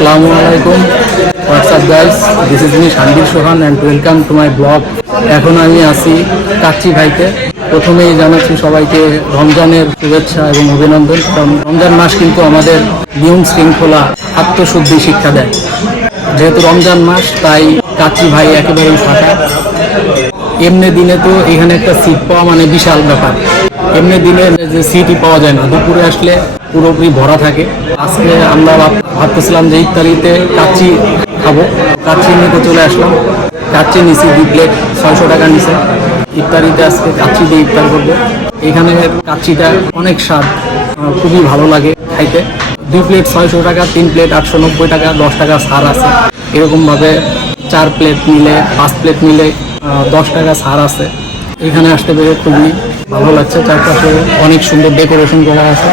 Assalamualaikum. What's up guys? This is me Shandir Sohan and welcome to my blog. এখন আমি আছি কাচ্চি ভাইতে। প্রথমেই জানাচ্ছি সবাইকে রমজানের শুভেচ্ছা এবং অভিনন্দন। কারণ রমজান মাস কিন্তু আমাদের নিয়ম শৃঙ্খলা আত্মশুদ্ধি শিক্ষা দেয়। যেহেতু রমজান মাস তাই কাচ্চি ভাই একেবারেই ফাঁকা। এমনি দিনে তো এখানে একটা সিট পাওয়া মানে বিশাল ব্যাপার। এমনি দিনে যে সিটই পাওয়া যায় না, দুপুরে আসলে পুরোপুরি ভরা থাকে। আজকে আমরা ভাবতেছিলাম যে ইফতারিতে কাচ্চি খাবো, কাচ্চি নিতে চলে আসলাম। কাচ্চি নিছি 2 প্লেট 600 টাকা নিছে। ইফতারিতে আজকে কাচ্চি দিয়ে ইফতার করবো। এখানে কাচ্চিটা অনেক স্বাদ, খুবই ভালো লাগে খাইতে। 2 প্লেট 600 টাকা, 3 প্লেট 890 টাকা, 10 টাকা ছাড় আছে। এরকমভাবে 4 প্লেট নিলে 5 প্লেট নিলে 10 টাকা ছাড় আছে। এখানে আসতে পেরে খুবই ভালো লাগছে। চারপাশে অনেক সুন্দর ডেকোরেশন করা আছে।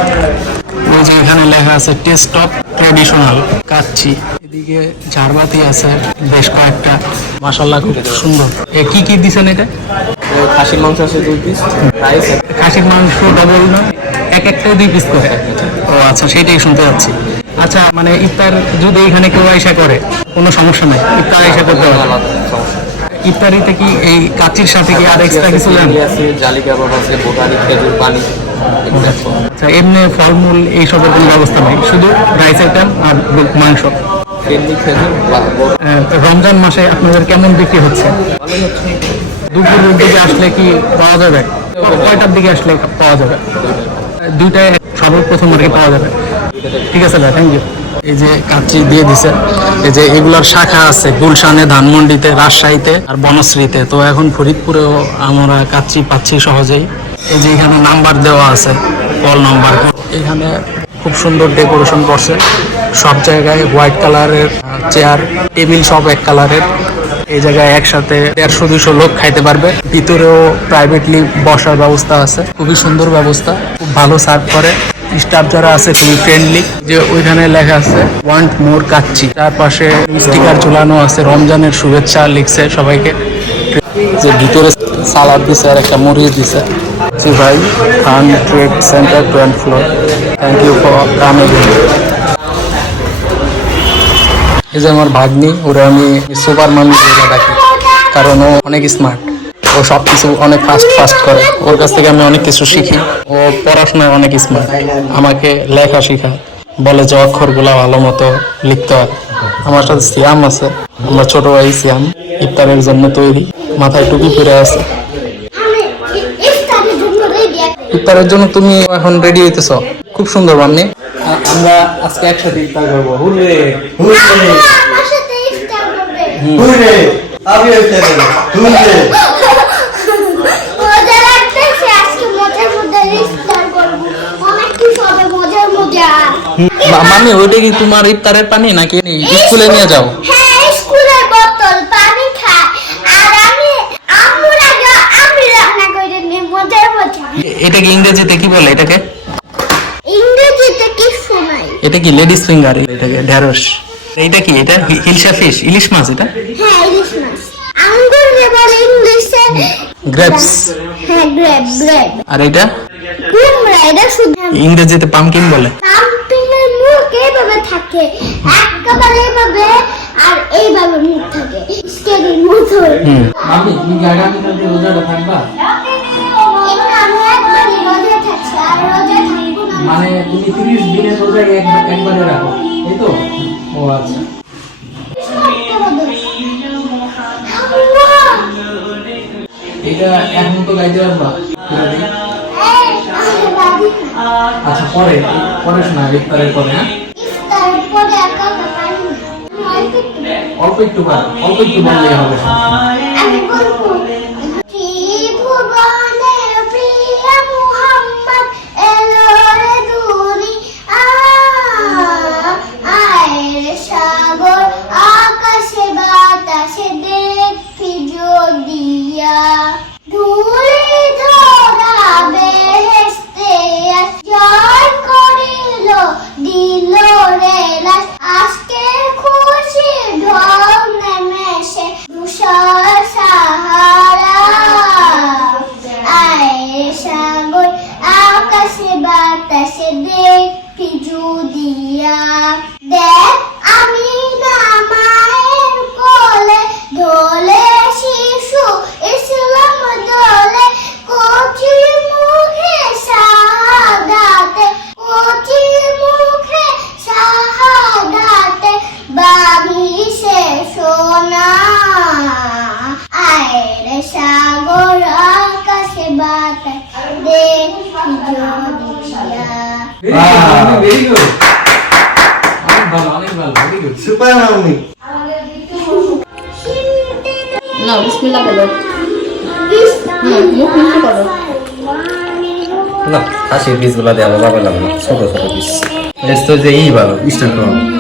এই যে এখানে লেখা আছে টেস্ট অফ ট্র্যাডিশনাল কাচ্চি। এদিকে ঝাড়বাতি আছে বেশ কয়েকটা, মাশাআল্লাহ খুব সুন্দর। কি কি দিছেন এটা? খাসির মাংস আছে 2 পিস, রাইস। খাসির মাংস ডবল না, একটাই 2 পিস করে? ও আচ্ছা, সেটাই শুনতে যাচ্ছি। আচ্ছা, মানে ইফতার যদি এখানে কেউ আইসা করে কোনো সমস্যা নেই, ইফতার আইসা করতে পারে? ইফতারিতে কি এই কাচ্চির সাথে কি আর এক্সট্রা কিছু নেন? জালি কাবাব আছে, বোটানি, খেজুর পানি। আচ্ছা, এমনি ফলমূল এইসবের কোনো ব্যবস্থা নেই, শুধু রাইস আইটেম আর মাংস। রমজান মাসে আপনাদের কেমন বিক্রি হচ্ছে? দুপুরের দিকে আসলে কি পাওয়া যাবে? কয়টার দিকে আসলে পাওয়া যাবে? 2টায় সর্বপ্রথম আর কি পাওয়া যাবে। ঠিক আছে ভাই, থ্যাংক ইউ। এই যে কাচ্চি দিয়ে দিছে। এই যে এগুলোর শাখা আছে গুলশানে, ধানমন্ডিতে, রাজশাহীতে আর বনশ্রীতে। তো এখন ফরিদপুরেও আমরা কাচ্চি পাচ্ছি সহজেই। এই যে এখানে নাম্বার দেওয়া আছে, কল নাম্বার। এখানে খুব সুন্দর ডেকোরেশন করছে। সব জায়গায় হোয়াইট কালারের চেয়ার, টেবিল সব এক কালারের। এই জায়গায় একসাথে 150-200 লোক খাইতে পারবে। ভিতরেও প্রাইভেটলি বসার ব্যবস্থা আছে, খুবই সুন্দর ব্যবস্থা, খুব ভালো সার্ভ করে। স্টাফ যারা আছে খুবই ফ্রেন্ডলি। যে ওইখানে লেখা আছে ওয়ান্ট মোর কাচ্চি, তার পাশে স্টিকার ঝুলানো আছে, রমজানের শুভেচ্ছা লিখছে সবাইকে। যে ভিতরে সালাদ দিছে আর একটা মরিচ দিছে। জি ভাই, Khan trade centre 12th floor, thank you for coming. এই যে আমার ভাগ্নি, ওরা আমি সুপার মামি বলে ডাকি, কারণ ও অনেক স্মার্ট। ও সব কিছু অনেক ফাস্ট করে। ওর কাছ থেকে আমি অনেক কিছু শিখি। ও পড়াশোনায় অনেক স্মার্ট, আমাকে লেখা শেখায়, বলে যে অক্ষরগুলা ভালো মতো লিখতে হয়। আমার সাথে সিয়াম আছে, আমার ছোট ভাই সিয়াম। ইফতারের জন্য তৈরি, মাথায় টুপি পরে আছে। ইফতারের জন্য তুমি এখন রেডি হইতেছ? খুব সুন্দর বান্নি। আমরা আজকে একসাথে ইফতার করবো। হুররে হুররে, আমার সাথে ইফতার করবে। হুররে, আমি ইফতার করব। হুররে, মজা লাগতেছে। আজকে মজার মধ্যে ইফতার করব, অনেক কিছু হবে মজার মজা। মামি, ওইটা কি তোমার ইফতারের পানি নাকি স্কুলে নিয়ে যাও? হ্যাঁ, স্কুলের বোতল পানি খায়। আর আমি আম্মুর আগে আমি রান্না করে নিই মজার মজা। এটা কি ইংরেজিতে কি বলে এটাকে? ইংরেজিতে কি শোনাই? এটা কি লেডিস ফিঙ্গার, এটাকে ঢেঁড়স। এটা কি? এটা হিলসা ফিশ, ইলিশ মাছ। এটা হ্যাঁ ইলিশ মাছ। আঙ্গুর রে বলে ইংলিশে গ্রেপস। হ্যাঁ গ্রেপ। আর এটা কুমড়া, এটা শুধু ইংরেজিতে পামকিন বলে। পামকিনের মুখ এইভাবে থাকে, একেবারে এইভাবে, আর এইভাবে মুখ থাকে স্কেলের মতো। আমি কি আগামী কালকে রোজাটা থাকবা? আমি একবারই রোজা থাকছি, আর রোজা থাকবো না। মানে তুমি 30 দিনের রোজা একবারে রাখো, এই তো? ও আচ্ছা। এটা এখন তো গাইতে পারবা? আচ্ছা, পরে শোনা, ইফতারের পরে। হ্যাঁ, ইফতারের পরে একা পারি না, অল্প একটু বললেই হবে। আমি বলবো আজকে খুশি ঢল নেমেছে, ধূসর সাহারা না বিসমিল্লাহ বলো মুখ নিচু করো না খাসির পিসগুলো দেওয়া যাবে না ছোট ছোট পিস এর তো যে ভালো স্টার